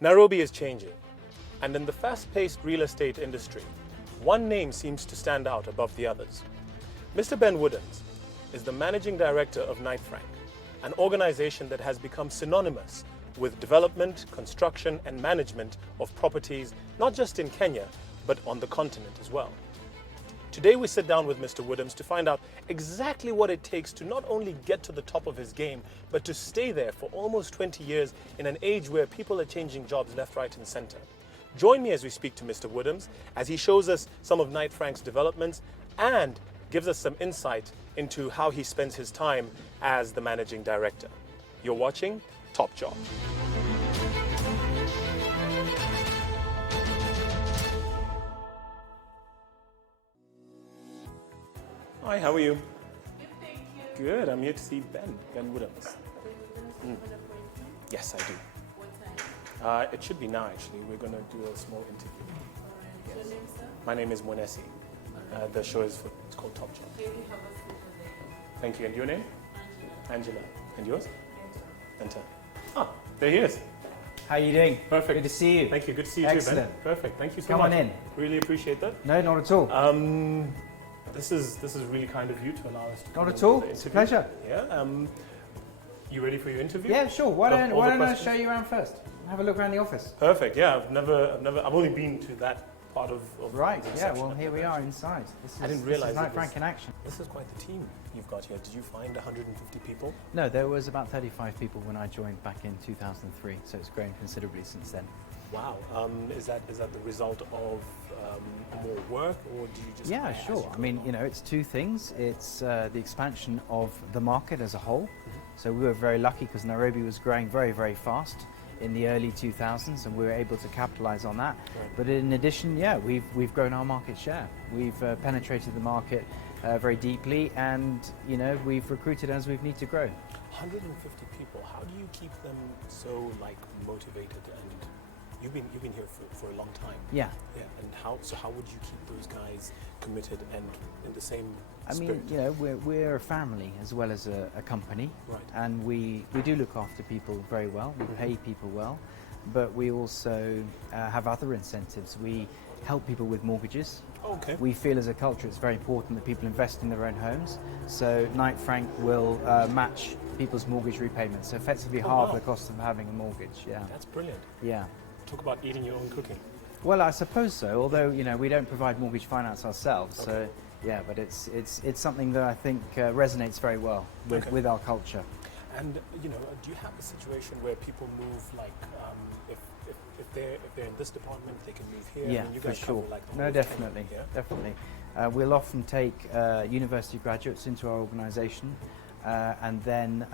Nairobi is changing, and in the fast-paced real estate industry, one name seems to stand out above the others. Mr. Ben Woodhams is the managing director of Knight Frank, an organization that has become synonymous with development, construction, and management of properties, not just in Kenya, but on the continent as well. Today we sit down with Mr. Woodhams to find out exactly what it takes to not only get to the top of his game, but to stay there for almost 20 years in an age where people are changing jobs left, right, and center. Join me as we speak to Mr. Woodhams as he shows us some of Knight Frank's developments and gives us some insight into how he spends his time as the managing director. You're watching Top Job. Hi, how are you? Good, thank you. Good, I'm here to see Ben Woodhams. Yes, I do. What time? It should be now, actually. We're going to do a small interview. Alright. Your name, sir? My name is Monesi. The show is it's called Top Job. Here we have a photo there. Thank you. And your name? Angela. Angela. And yours? Enter. Enter. Ah, there he is. How are you doing? Perfect. Good to see you. Thank you. Good to see you Excellent. too, Ben. Perfect. Thank you so Come much. on in. Really appreciate that. No, not at all. This is really kind of you to allow us to come Not in at for all. the It's a interview. pleasure. Yeah. You ready for your interview? Yeah, sure. Why Of don't all the I questions? show you around first? Have a look around the office. Perfect. Yeah. I've only been to that part of Right. the Yeah. reception well, here we are inside. I didn't This realize is it Knight was- Frank in action. This is quite the team you've got here. Did you find 150 people? No, there was about 35 people when I joined back in 2003, so it's grown considerably since then. Wow. Is that the result of more work, or do you just? Yeah, hire as sure. you I go mean, along? you know, it's two things. It's the expansion of the market as a whole. So we were very lucky because Nairobi was growing very, very fast in the early 2000s, and we were able to capitalize on that. Right. But in addition, yeah, we've grown our market share. We've penetrated the market very deeply, and you know, we've recruited as we've need to grow. 150 people. How do you keep them so motivated? And you've been here for a long time. Yeah. Yeah. And how would you keep those guys committed and in the same I spirit? mean, you know, we're a family as well as a company, Right. and we do look after people very well. We pay people well, but we also have other incentives. We help people with mortgages. Okay. We feel as a culture it's very important that people invest in their own homes. So Knight Frank will match people's mortgage repayments, so effectively halve wow. the cost of having a mortgage. Yeah, That's brilliant. yeah. Talk about eating your own cooking. Well, I suppose so. Although you know we don't provide mortgage finance ourselves, so Okay. yeah. But it's something that I think resonates very well Okay. with our culture. And do you have a situation where people move if they're in this department, they can move here? Yeah, I mean, you for guys sure. cover, the No, whole of definitely, Kenya, yeah? definitely. We'll often take university graduates into our organisation, and then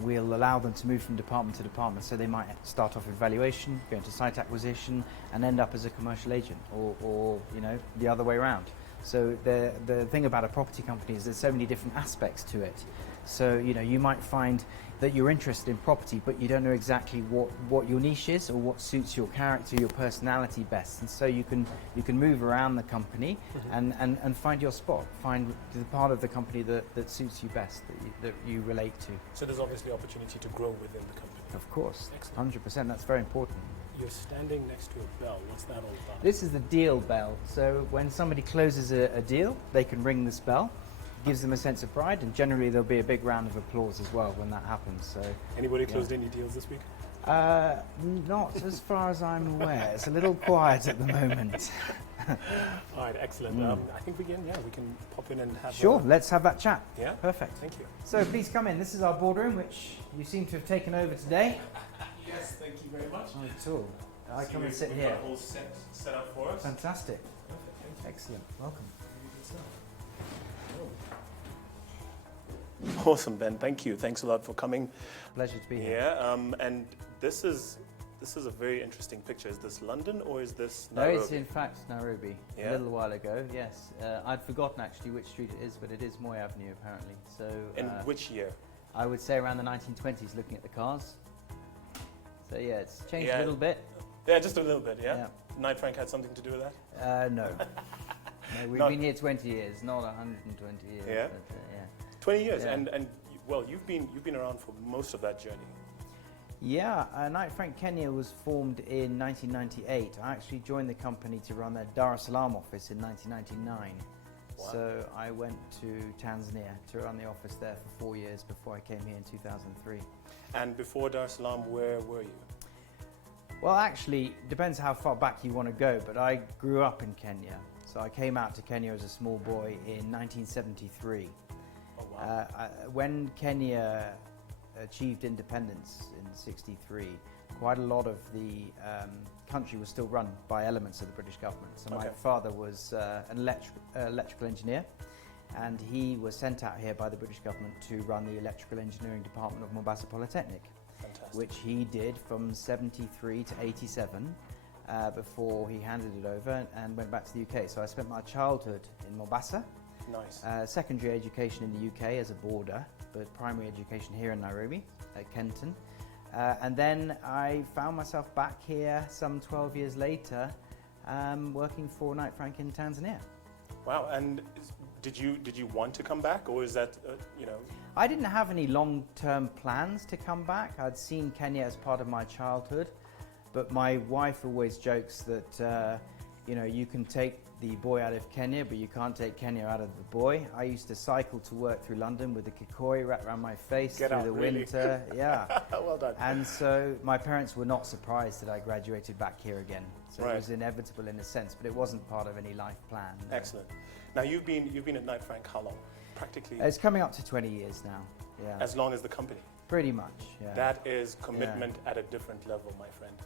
we'll allow them to move from department to department. So they might start off with valuation, go into site acquisition, and end up as a commercial agent, or you know, the other way around. So the thing about a property company is there's so many different aspects to it. So you know, you might find that you're interested in property, but you don't know exactly what your niche is or what suits your character, your personality best. And so you can move around the company and find your spot, find the part of the company that suits you best, that you relate to. So there's obviously opportunity to grow within the company. Of course, Excellent. 100%. That's very important. You're standing next to a bell. What's that all about? This is the deal bell. So when somebody closes a deal, they can ring this bell. Gives them a sense of pride, and generally there'll be a big round of applause as well when that happens. So, Anybody closed any deals this week? not as far as I'm aware. It's a little quiet at the moment. All right, excellent. I think we can pop in and have Sure, let's have that chat. Yeah? Perfect. Thank you. So please come in. This is our boardroom, which you seem to have taken over today. Yes, thank you very much. Not at all. I come and sit We've here. got a whole set up for us. Fantastic. Perfect, thank you. Excellent. Welcome. Awesome, Ben. Thank you. Thanks a lot for coming. Pleasure to be here. Yeah, and this is a very interesting picture. Is this London or is this No, Nairobi? it's in fact Nairobi. Yeah? A little while ago, yes. I'd forgotten actually which street it is, but it is Moi Avenue apparently. So In which year? I would say around the 1920s, looking at the cars. So yeah, it's changed Yeah. a little bit. Yeah, just a little bit, yeah? Yeah. Knight Frank had something to do with that? No. No, we've Not- been here 20 years, not 120 years. Yeah? But, yeah. 20 years, Yeah. and well, you've been around for most of that journey. Yeah, Knight Frank Kenya was formed in 1998. I actually joined the company to run their Dar es Salaam office in 1999. Wow. So I went to Tanzania to run the office there for 4 years before I came here in 2003. And before Dar es Salaam, where were you? Well, actually, depends how far back you want to go, but I grew up in Kenya. So I came out to Kenya as a small boy in 1973. Oh, wow. When Kenya achieved independence in '63, quite a lot of the country was still run by elements of the British government. So my Okay. father was an electrical engineer, and he was sent out here by the British government to run the electrical engineering department of Mombasa Polytechnic, Fantastic. which he did from '73 to '87. Before he handed it over and went back to the UK. So I spent my childhood in Mombasa, Nice. secondary education in the UK as a boarder, but primary education here in Nairobi, at Kenton. And then I found myself back here some 12 years later, working for Knight Frank in Tanzania. Wow. And did you want to come back, or is that you know? I didn't have any long-term plans to come back. I'd seen Kenya as part of my childhood, but my wife always jokes that you know, you can take the boy out of Kenya, but you can't take Kenya out of the boy. I used to cycle to work through London with a kikoi wrapped around my face Get through out, the really? winter. Yeah. Well done. And so my parents were not surprised that I graduated back here again. So Right. it was inevitable in a sense, but it wasn't part of any life plan. no. Excellent. Now you've been at Knight Frank how long? Practically It's coming up to 20 years now. Yeah. as long as the company. Pretty much. Yeah. That is commitment at a different level, my friend.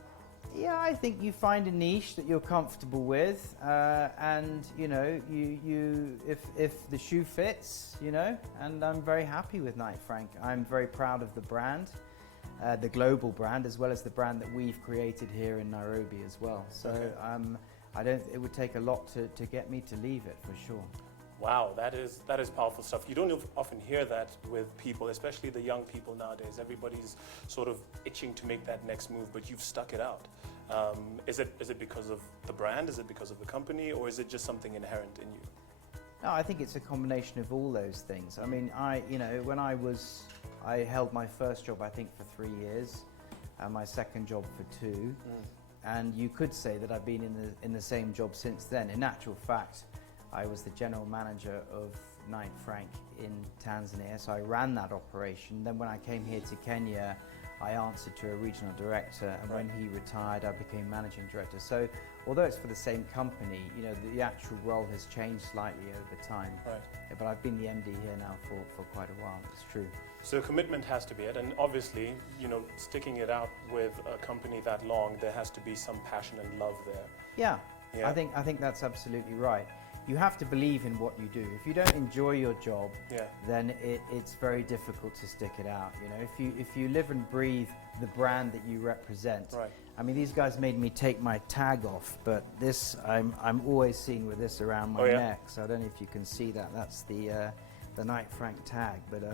Yeah, I think you find a niche that you're comfortable with, and you know, if the shoe fits, you know, and I'm very happy with Knight Frank. I'm very proud of the brand, the global brand, as well as the brand that we've created here in Nairobi as well. So Okay. it would take a lot to get me to leave it for sure. Wow, that is powerful stuff. You don't often hear that with people, especially the young people nowadays. Everybody's sort of itching to make that next move, but you've stuck it out. Is it because of the brand? Is it because of the company, or is it just something inherent in you? No, I think it's a combination of all those things. I mean, when I held my first job, I think, for 3 years, and my second job for 2. And you could say that I've been in the same job since then. In actual fact, I was the general manager of Knight Frank in Tanzania, so I ran that operation. Then when I came here to Kenya, I answered to a regional director, and when he retired, I became managing director. So although it's for the same company, you know, the actual role has changed slightly over time. Right. But I've been the MD here now for quite a while, it's true. So commitment has to be it, and obviously, you know, sticking it out with a company that long, there has to be some passion and love there. Yeah, Yeah. I think that's absolutely right. You have to believe in what you do. If you don't enjoy your job, Yeah. then it's very difficult to stick it out. You know, if you live and breathe the brand that you represent. Right. I mean, these guys made me take my tag off, but this I'm always seeing with this around my Oh, yeah? neck. So I don't know if you can see that. That's the Knight Frank tag, but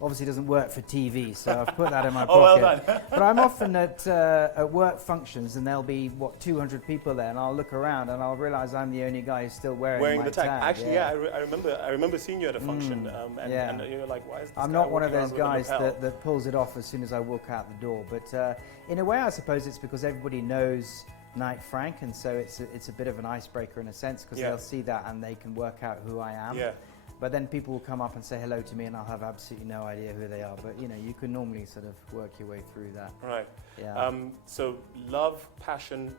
obviously doesn't work for TV, so I've put that in my pocket. Oh, well done. But I'm often at work functions, and there'll be 200 people there, and I'll look around and I'll realise I'm the only guy who's still wearing my the tag. Actually, yeah. I remember seeing you at a function, and you're like, why is this I'm guy not one of walking those around with a guys lapel? that pulls it off as soon as I walk out the door. But in a way, I suppose it's because everybody knows Knight Frank, and so it's a bit of an icebreaker in a sense, because Yeah. they'll see that and they can work out who I am. Yeah. But then people will come up and say hello to me, and I'll have absolutely no idea who they are. But you know, you can normally sort of work your way through that. Right. Yeah. So love, passion,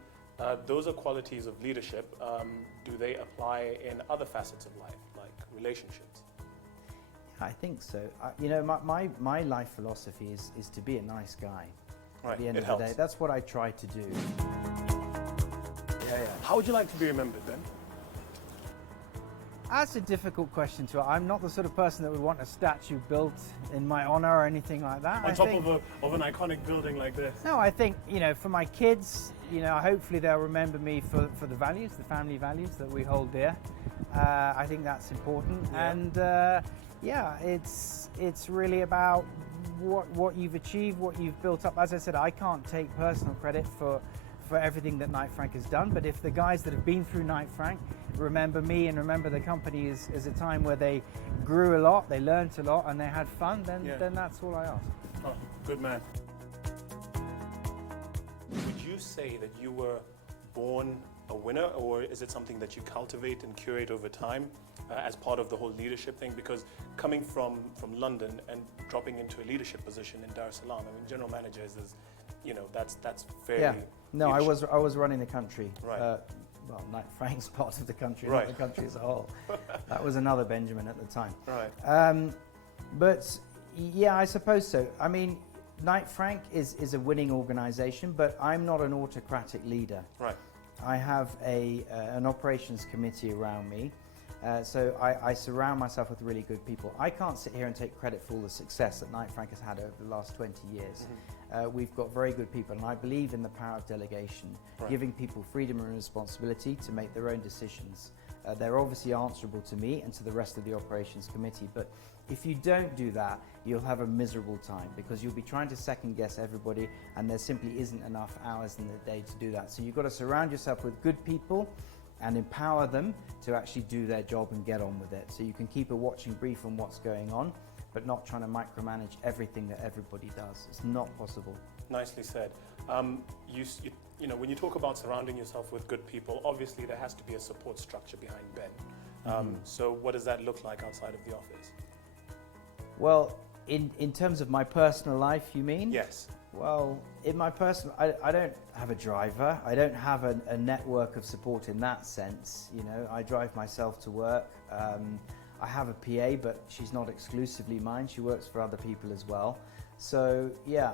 those are qualities of leadership. Do they apply in other facets of life, like relationships? I think so. You know, my life philosophy is to be a nice guy. Right. At the end It of the day, helps. that's what I try to do. Yeah. How would you like to be remembered then? That's a difficult question to. I'm not the sort of person that would want a statue built in my honor or anything like that. On top of an iconic building like this? No, I think, you know, for my kids, you know, hopefully they'll remember me for the values, the family values that we hold dear. I think that's important. Yeah. And yeah, it's really about what you've achieved, what you've built up. As I said, I can't take personal credit for everything that Knight Frank has done, but if the guys that have been through Knight Frank remember me and remember the company as a time where they grew a lot, they learned a lot, and they had fun, then that's all I ask. Oh, good man. Would you say that you were born a winner, or is it something that you cultivate and curate over time as part of the whole leadership thing? Because coming from London and dropping into a leadership position in Dar es Salaam, I mean, general managers is, that's fairly... Yeah, no, I was running the country. Right. Well, Knight Frank's part of the country, Right. not the country as a whole. That was another Benjamin at the time. Right. But yeah, I suppose so. I mean, Knight Frank is a winning organisation, but I'm not an autocratic leader. Right. I have an operations committee around me, so I surround myself with really good people. I can't sit here and take credit for all the success that Knight Frank has had over the last 20 years. We've got very good people, and I believe in the power of delegation, Right. giving people freedom and responsibility to make their own decisions. They're obviously answerable to me and to the rest of the operations committee, but if you don't do that, you'll have a miserable time, because you'll be trying to second guess everybody, and there simply isn't enough hours in the day to do that. So you've got to surround yourself with good people and empower them to actually do their job and get on with it. So you can keep a watching brief on what's going on, but not trying to micromanage everything that everybody does. It's not possible. Nicely said. When you talk about surrounding yourself with good people, obviously there has to be a support structure behind Ben. So what does that look like outside of the office? Well, in terms of my personal life, you mean? Yes. Well, in my personal, I don't have a driver. I don't have a network of support in that sense. I drive myself to work. I have a PA, but she's not exclusively mine. She works for other people as well. So yeah,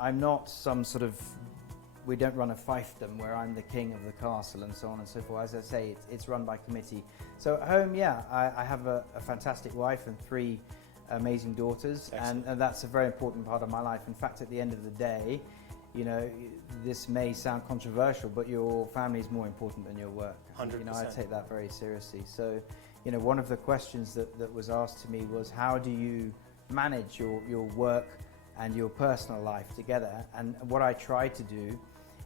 I'm not some sort of, we don't run a fiefdom where I'm the king of the castle and so on and so forth. As I say, it's run by committee. So at home, yeah, I have a fantastic wife and 3 amazing daughters, and that's a very important part of my life. In fact, at the end of the day, this may sound controversial, but your family is more important than your work. 100%. I take that very seriously. So, one of the questions that was asked to me was, how do you manage your work and your personal life together? And what I try to do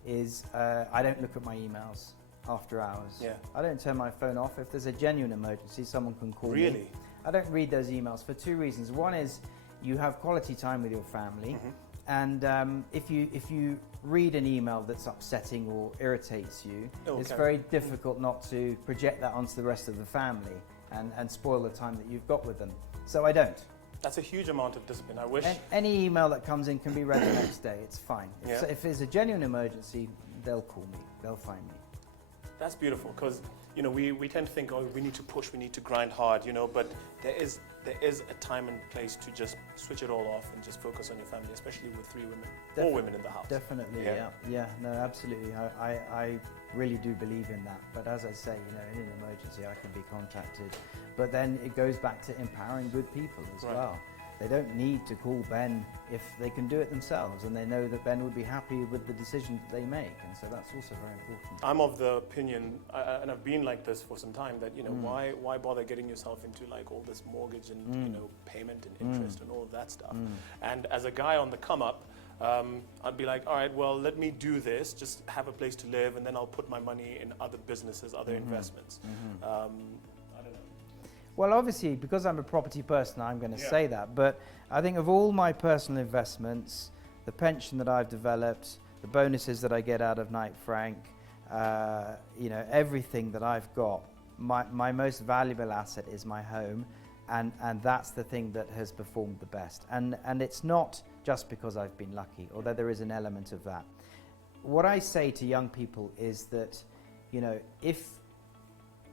is I don't look at my emails after hours. Yeah. I don't turn my phone off. If there's a genuine emergency, someone can call me. Really? I don't read those emails for 2 reasons. One is you have quality time with your family, and if you read an email that's upsetting or irritates you, it's very difficult not to project that onto the rest of the family and spoil the time that you've got with them. So I don't. That's a huge amount of discipline. I wish... Any email that comes in can be read the next day. It's fine. Yeah. So if there's a genuine emergency, they'll call me. They'll find me. That's beautiful, because we tend to think, oh, we need to push, we need to grind hard, but there is a time and place to just switch it all off and just focus on your family, especially with 3 women, 4 women in the house. Definitely, yeah, no, absolutely. I really do believe in that. But as I say, in an emergency, I can be contacted. But then it goes back to empowering good people as well. They don't need to call Ben if they can do it themselves, and they know that Ben would be happy with the decision that they make, and so that's also very important. I'm of the opinion, and I've been like this for some time, that why bother getting yourself into like all this mortgage and payment and interest and all of that stuff. And as a guy on the come up, I'd be like, all right, well, let me do this, just have a place to live, and then I'll put my money in other businesses, other investments. I don't know. Well, obviously, because I'm a property person, I'm going to say that. But I think of all my personal investments, the pension that I've developed, the bonuses that I get out of Knight Frank, everything that I've got, my most valuable asset is my home, and that's the thing that has performed the best. And it's not just because I've been lucky, although there is an element of that. What I say to young people is that, if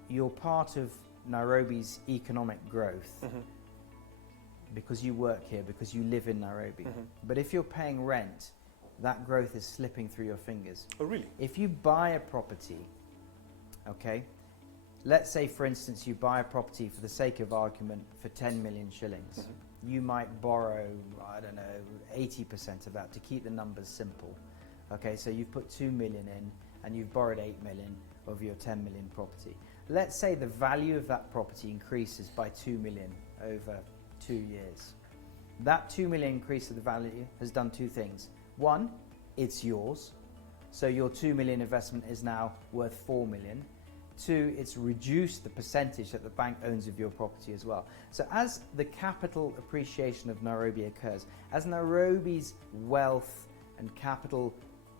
you're part of Nairobi's economic growth, because you work here, because you live in Nairobi. But if you're paying rent, that growth is slipping through your fingers. Oh, really? If you buy a property, okay, let's say, for instance, you buy a property for the sake of argument for 10 million shillings. You might borrow, 80% of that to keep the numbers simple. Okay, so you've put 2 million in and you've borrowed 8 million of your 10 million property. Let's say the value of that property increases by 2 million over 2 years. That 2 million increase of the value has done two things. One, it's yours. So your 2 million investment is now worth 4 million. Two, it's reduced the percentage that the bank owns of your property as well. So as the capital appreciation of Nairobi occurs, as Nairobi's wealth and capital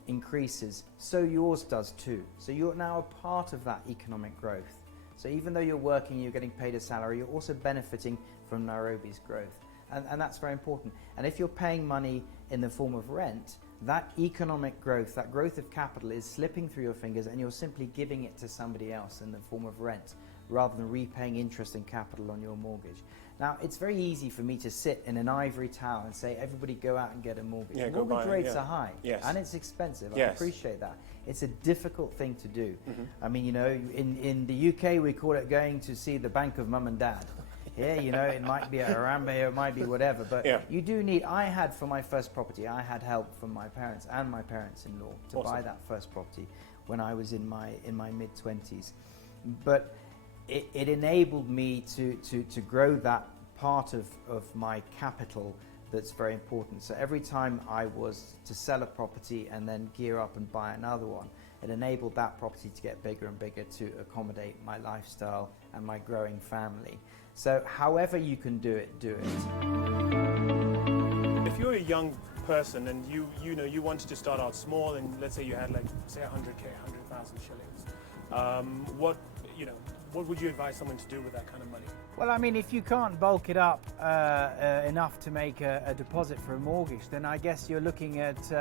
increases, so yours does too. So you're now a part of that economic growth. So even though you're working, you're getting paid a salary, you're also benefiting from Nairobi's growth. And that's very important. And if you're paying money in the form of rent, that economic growth, that growth of capital is slipping through your fingers and you're simply giving it to somebody else in the form of rent rather than repaying interest and capital on your mortgage. Now, it's very easy for me to sit in an ivory tower and say, everybody go out and get a mortgage. Yeah, mortgage rates are high, yes, and it's expensive. I yes, appreciate that. It's a difficult thing to do. Mm-hmm. I mean, you know, in the UK, we call it going to see the bank of mum and dad. Yeah, you know, it might be a Harambe, it might be whatever, but yeah, you do need, I had for my first property, I had help from my parents and my parents-in-law to awesome. buy that first property when I was in my mid-20s. But it enabled me to grow that part of my capital that's very important. So every time I was to sell a property and then gear up and buy another one, it enabled that property to get bigger and bigger to accommodate my lifestyle and my growing family. So however you can do it, do it. If you're a young person and you wanted to start out small, and let's say you had like say 100,000 shillings, what would you advise someone to do with that kind of money? Well, I mean, if you can't bulk it up enough to make a deposit for a mortgage, then I guess you're looking at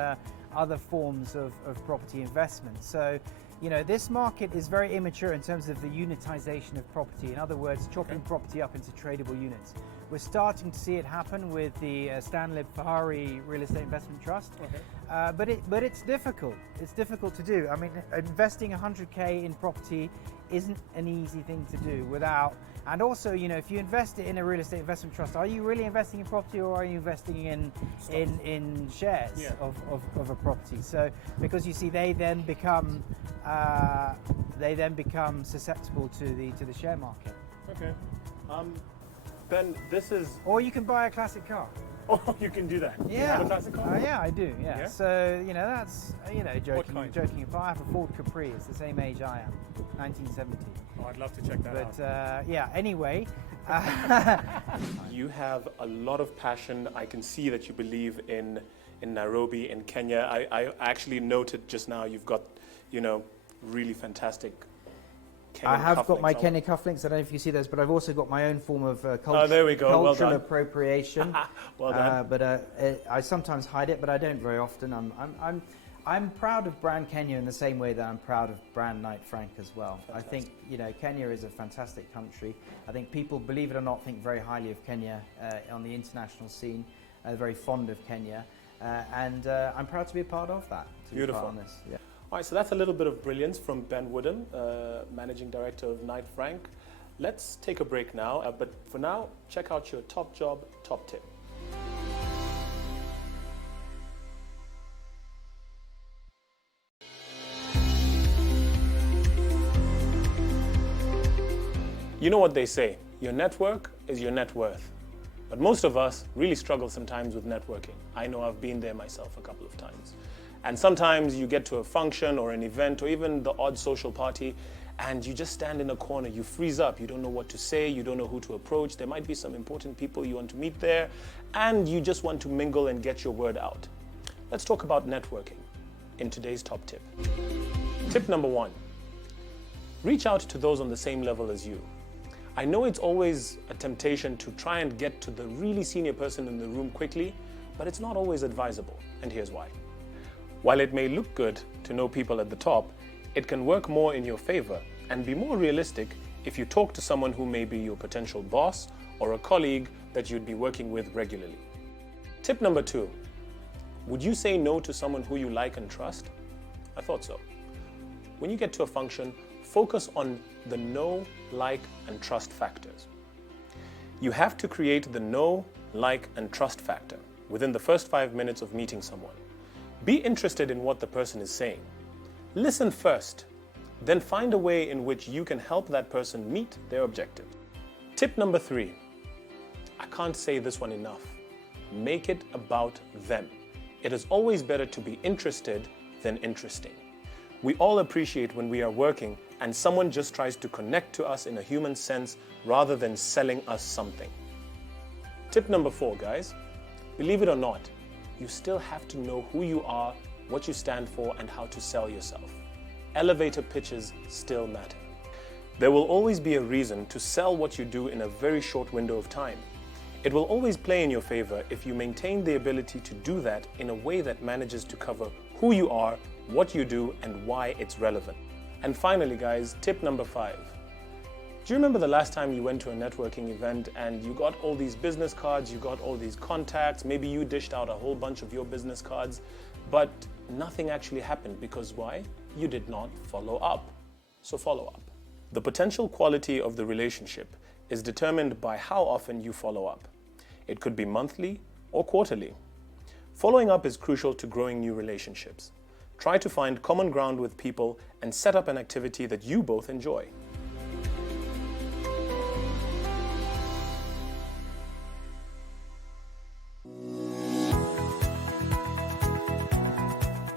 other forms of property investment. So, you know, this market is very immature in terms of the unitization of property. In other words, chopping property up into tradable units. We're starting to see it happen with the Stanley Fahari Real Estate Investment Trust, but it's difficult. It's difficult to do. I mean, investing 100k in property isn't an easy thing to do without. And also, you know, if you invest it in a real estate investment trust, are you really investing in property, or are you investing in shares of a property? So, because you see, they then become susceptible to the share market. Okay. Ben, this is. Or you can buy a classic car. Oh, you can do that. Yeah. You have a classic car? Yeah, I do. Yeah. Yeah? So, you know, that's, you know, What kind? joking apart. I have a Ford Capri. It's the same age I am, 1970. Oh, I'd love to check that out. But yeah. Anyway. You have a lot of passion. I can see that you believe in Nairobi, in Kenya. I actually noted just now you've got, you know, really fantastic Kenyan I have got my cufflinks. Kenya cufflinks. I don't know if you see those, but I've also got my own form of there we go. Well cultural done. appropriation. Well done. But I sometimes hide it, but I don't very often. I'm proud of brand Kenya in the same way that I'm proud of brand Knight Frank as well. Fantastic. I think, you know, Kenya is a fantastic country. I think people, believe it or not, think very highly of Kenya on the international scene. They're very fond of Kenya, and I'm proud to be a part of that. Beautiful. Be part on this. Yeah. All right, so that's a little bit of brilliance from Ben Woodham, Managing Director of Knight Frank. Let's take a break now, but for now, check out your top job, top tip. You know what they say, your network is your net worth. But most of us really struggle sometimes with networking. I know I've been there myself a couple of times. And sometimes you get to a function or an event or even the odd social party and you just stand in a corner, you freeze up, you don't know what to say, you don't know who to approach, there might be some important people you want to meet there, and you just want to mingle and get your word out. Let's talk about networking in today's top tip. Tip number 1, reach out to those on the same level as you. I know it's always a temptation to try and get to the really senior person in the room quickly, but it's not always advisable, and here's why. While it may look good to know people at the top, it can work more in your favor and be more realistic if you talk to someone who may be your potential boss or a colleague that you'd be working with regularly. Tip number 2, would you say no to someone who you like and trust? I thought so. When you get to a function, focus on the know, like, and trust factors. You have to create the know, like, and trust factor within the first 5 minutes of meeting someone. Be interested in what the person is saying. Listen first, then find a way in which you can help that person meet their objectives. Tip number 3, I can't say this one enough. make it about them. It is always better to be interested than interesting. We all appreciate when we are working and someone just tries to connect to us in a human sense rather than selling us something. Tip number 4, guys. Believe it or not, you still have to know who you are, what you stand for, and how to sell yourself. Elevator pitches still matter. There will always be a reason to sell what you do in a very short window of time. It will always play in your favor if you maintain the ability to do that in a way that manages to cover who you are, what you do, and why it's relevant. And finally, guys, tip number 5. Do you remember the last time you went to a networking event and you got all these business cards, you got all these contacts, maybe you dished out a whole bunch of your business cards, but nothing actually happened because why? You did not follow up. So follow up. The potential quality of the relationship is determined by how often you follow up. It could be monthly or quarterly. Following up is crucial to growing new relationships. Try to find common ground with people and set up an activity that you both enjoy.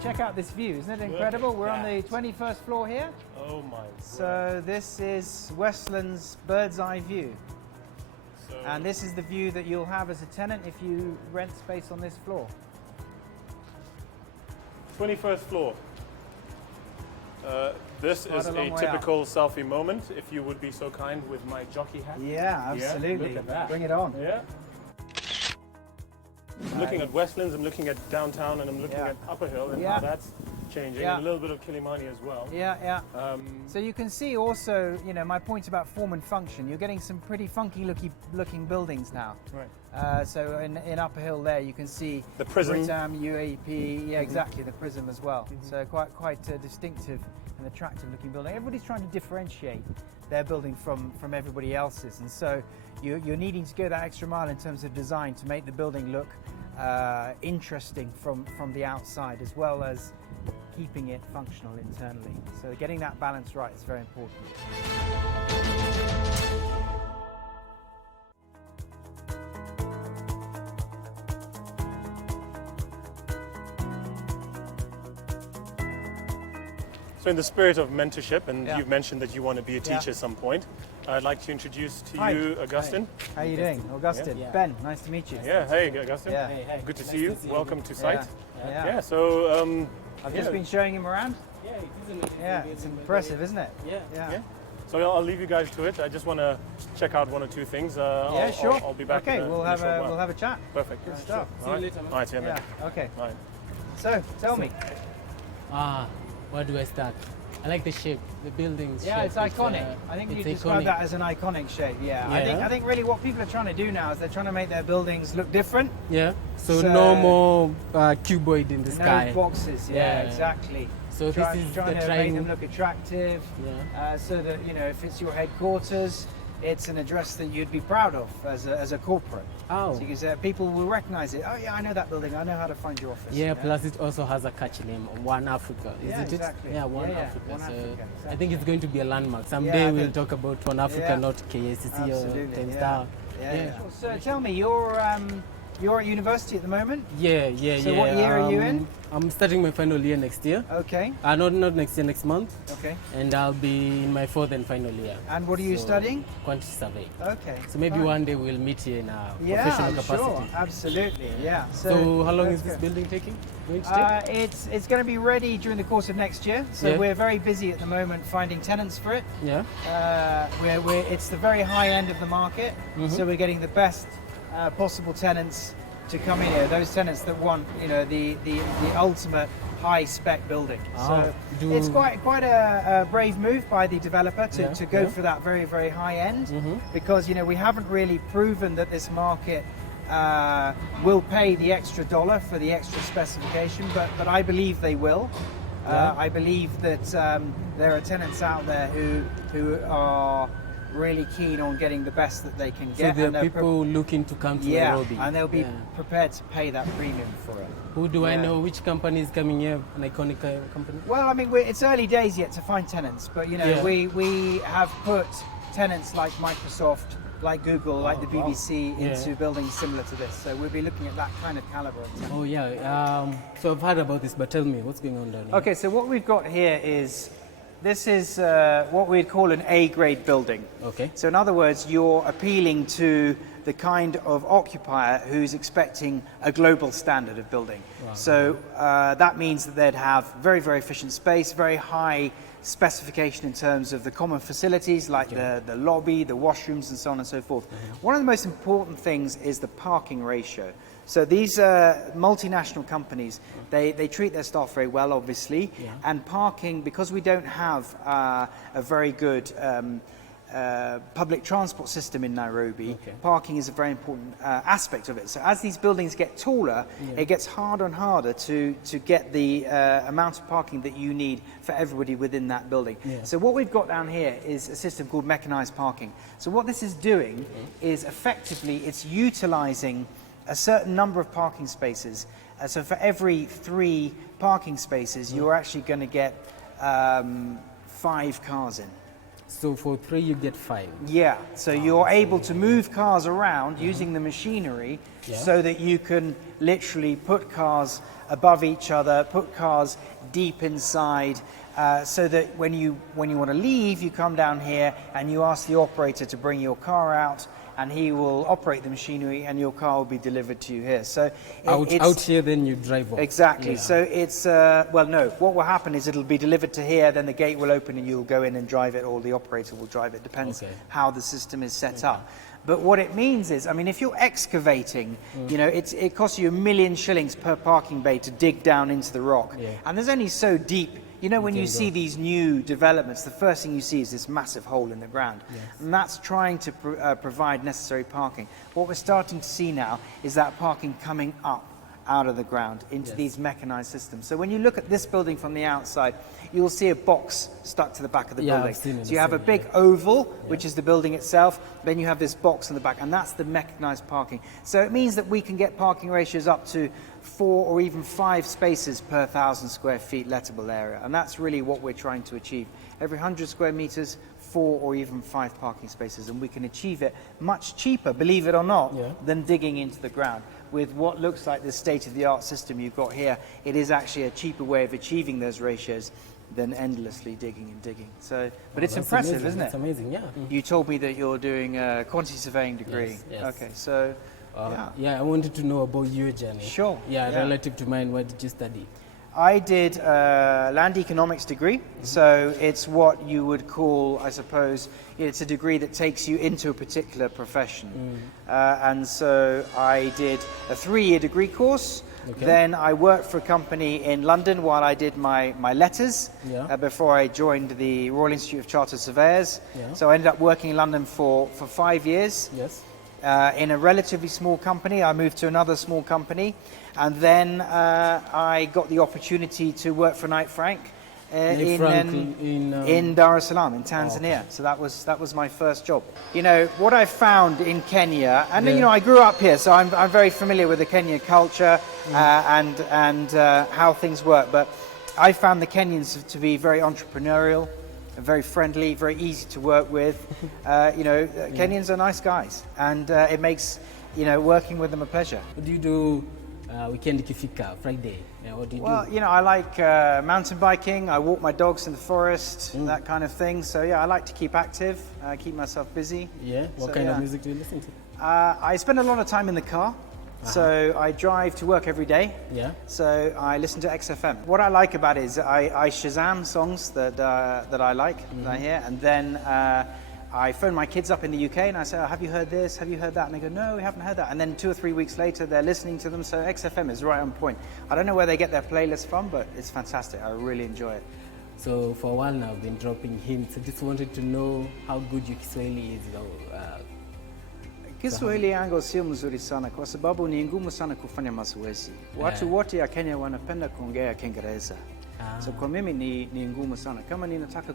Check out this view, isn't it incredible? We're on the 21st floor here. Oh my God. So this is Westland's bird's eye view. And this is the view that you'll have as a tenant if you rent space on this floor. 21st floor. This is a long a way typical selfie moment, if you would be so kind with my jockey hat. Yeah, absolutely. look at that. Bring it on. Yeah. I'm looking at Westlands, I'm looking at downtown, and I'm looking Yeah. at Upper Hill and Yeah. how that's changing, Yeah. and a little bit of Kilimani as well. Yeah. So you can see also, my point about form and function. You're getting some pretty funky looking buildings now. Right. So in Upper Hill there, you can see The Prism. Woodhams, UAP, yeah, exactly, the Prism as well. So quite distinctive and attractive looking building. Everybody's trying to differentiate their building from everybody else's, and so you're needing to go that extra mile in terms of design to make the building look interesting from the outside, as well as keeping it functional internally. So getting that balance right is very important. So in the spirit of mentorship, and Yeah. you've mentioned that you want to be a teacher Yeah. at some point, I'd like to introduce to Hi. you Augustine. How are you doing, Augustine? Yeah. Ben, nice to meet you. Yeah, hey Augustine. Yeah. Hey. Good to Nice see you. you. Welcome to site. Yeah. Yeah, so I've yeah. just been showing him around. Yeah, it is amazing. Yeah, it's impressive, isn't it? Yeah. Yeah. So I'll leave you guys to it. I just want to check out one or two things. Yeah, sure. I'll be back. Okay, in a, we'll in a have short a while. we'll have a chat. Perfect. Good stuff. See you later, man. All right, see you Yeah. then. Okay. All right. So tell me. Where do I start? I like the shape, the building's Yeah, shape. it's iconic. I think you describe that as an iconic shape. Yeah. Yeah. I think really what people are trying to do now is they're trying to make their buildings look different. Yeah. So, So- no more cuboid in the sky. No boxes. Yeah, Yeah. exactly. So Try- this is trying the to make trying. them look attractive, Yeah. so that if it's your headquarters, it's an address that you'd be proud of as a corporate. Oh. So you can say people will recognize it. Oh yeah, I know that building. I know how to find your office. Yeah, plus it also has a catchy name, One Africa, Yeah, isn't exactly. it? Yeah, One Yeah, Africa. One So Africa, I think it's going to be a landmark. Someday Yeah, I we'll think- talk about One Africa, Yeah. not KACC or Absolutely. Thames Yeah. Tower. Yeah. So tell me, you're at university at the moment. Yeah. So what year are you in? I'm starting my final year next year. Okay. Not next year, next month. Okay. And I'll be in my 4th and final year. And what are you So, studying? Quantity survey. Okay. So maybe fine. one day we'll meet here in a Yeah, professional I'm capacity. sure. Absolutely. Yeah. So how long that's is this good. building taking? Going to take? It's going to be ready during the course of next year. So Yeah. we're very busy at the moment finding tenants for it. Yeah. It's the very high end of the market, so we're getting the best possible tenants to come in here. Those tenants that want, the ultimate high spec building. So do- it's quite a brave move by the developer to go Yeah. for that very, very high end, because we haven't really proven that this market will pay the extra dollar for the extra specification, but I believe they will. I believe that there are tenants out there who are really keen on getting the best that they can So get. there and are they're people looking to come to yeah, Nairobi. and they'll be Yeah. prepared to pay that premium for it. Who do I Yeah. know? Which company is coming here? An iconic company? Well, I mean, it's early days yet to find tenants, but Yeah. we have put tenants like Microsoft, like Google, like the wow. BBC, Yeah. into buildings similar to this. So we'll be looking at that kind of caliber. of tech. Oh yeah. So I've heard about this, but tell me what's going on down here. Okay, so what we've got here is, this is what we'd call an A-grade building. Okay. So in other words, you're appealing to the kind of occupier who's expecting a global standard of building. Wow. So that means that they'd have very, very efficient space, very high specification in terms of the common facilities like the lobby, the washrooms and so on and so forth. One of the most important things is the parking ratio. So these multinational companies, they treat their staff very well, obviously, and parking, because we don't have a very good public transport system in Nairobi, parking is a very important aspect of it. So as these buildings get taller, it gets harder and harder to get the amount of parking that you need for everybody within that building. So what we've got down here is a system called mechanized parking. So what this is doing is effectively it's utilizing a certain number of parking spaces. So for every 3 parking spaces, you're actually going to get 5 cars in. So for 3 you get 5. Yeah, so you're able to move cars around using the machinery so that you can literally put cars above each other, put cars deep inside, so that when you want to leave, you come down here and you ask the operator to bring your car out, and he will operate the machinery and your car will be delivered to you here. So Out here, then you drive off. Exactly. Yeah. So it's, well, no, what will happen is it'll be delivered to here, then the gate will open and you'll go in and drive it, or the operator will drive it. Depends how the system is set up. But what it means is, I mean, if you're excavating, you know, it costs you $1 million shillings per parking bay to dig down into the rock. And there's only so deep. You know, when you see these new developments, the first thing you see is this massive hole in the ground. And that's trying to provide necessary parking. What we're starting to see now is that parking coming up out of the ground into these mechanized systems. So when you look at this building from the outside, you will see a box stuck to the back of the building. I've seen it, so you have a big oval, which is the building itself, then you have this box in the back, and that's the mechanized parking. So it means that we can get parking ratios up to 4 or even 5 spaces per 1,000 square feet lettable area, and that's really what we're trying to achieve. Every 100 square meters, 4 or even 5 parking spaces, and we can achieve it much cheaper, believe it or not, than digging into the ground. With what looks like the state-of-the-art system you've got here, it is actually a cheaper way of achieving those ratios than endlessly digging and digging. So, but it's impressive, amazing. isn't it? It's amazing, yeah. You told me that you're doing a quantity surveying degree. Yes. Okay, so I wanted to know about your journey. Sure. Relative to mine, what did you study? I did a land economics degree, so it's what you would call, I suppose, it's a degree that takes you into a particular profession. And so I did a 3-year degree course. Then I worked for a company in London while I did my letters before I joined the Royal Institute of Chartered Surveyors. So I ended up working in London for 5 years. In a relatively small company. I moved to another small company, and then I got the opportunity to work for Knight Frank in Dar es Salaam, in Tanzania. So that was my first job. You know, what I found in Kenya, and you know, I grew up here, so I'm very familiar with the Kenyan culture and how things work. But I found the Kenyans to be very entrepreneurial, very friendly, very easy to work with. You know, Kenyans are nice guys, and it makes, you know, working with them a pleasure. What do you do weekend ikifika, Friday? What do you do? Well, you know, I like mountain biking, I walk my dogs in the forest, that kind of thing. So yeah, I like to keep active, keep myself busy. What kind of music do you listen to? I spend a lot of time in the car. So I drive to work every day. So I listen to XFM. What I like about it is I Shazam songs that I like, that I hear, and then I phone my kids up in the UK and I say, oh, have you heard this? Have you heard that? And they go, no, we haven't heard that. And then 2 or 3 weeks later, they're listening to them. So XFM is right on point. I don't know where they get their playlist from, but it's fantastic. I really enjoy it. So for a while now, I've been dropping hints. I just wanted to know how good your Kiswahili is. Kiswahili yangu sio mzuri sana kwa sababu ni ngumu sana kufanya mazoezi. Watu wote ya Kenya wanapenda kuongea Kiingereza. So kwa mimi ni ngumu sana. Kama ninataka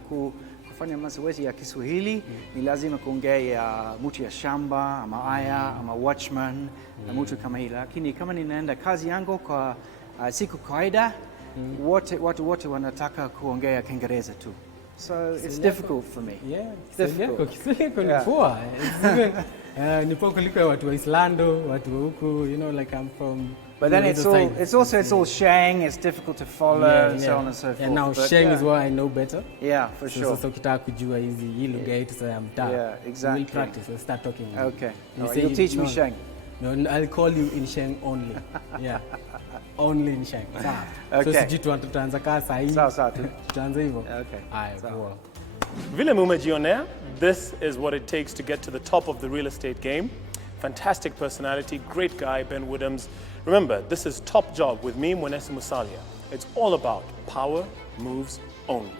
kufanya mazoezi ya Kiswahili, ni lazima kuongea ya mtu ya shamba, ama aya, ama watchman, na mtu kama hili. Lakini kama ninaenda kazi yangu kwa siku kawaida, watu wote wanataka kuongea Kiingereza tu. So it's difficult for me. Yeah, Difficult. Kiswahili yako ni Yeah. poa. It's even, ni poa kuliko ya watu wa Islando, watu wa huku, you know, like I'm from. But then the it's other all, side. it's also, it's all Sheng, it's difficult to follow, and so on and so forth. And now But Sheng yeah. is what I know better. Yeah, for So sure. sasa ukitaka kujua hizi hii lugha yetu sasa ya mtaa. Yeah, exactly. We'll practice, we'll start talking. Okay. You All right, say you'll you- teach me no, Sheng. No, I'll call you in Sheng only. Yeah. Only in Sheng. Sawa. Okay. So sijui tutaanza kaa saa hii. Sawa, sawa. Tutaanza hivyo. Okay. Haya, Sawa. poa. Vile mumejionea, this is what it takes to get to the top of the real estate game. Fantastic personality, great guy, Ben Woodhams. Remember, this is Top Job with me, Mwenesi Musalia. It's all about power moves only.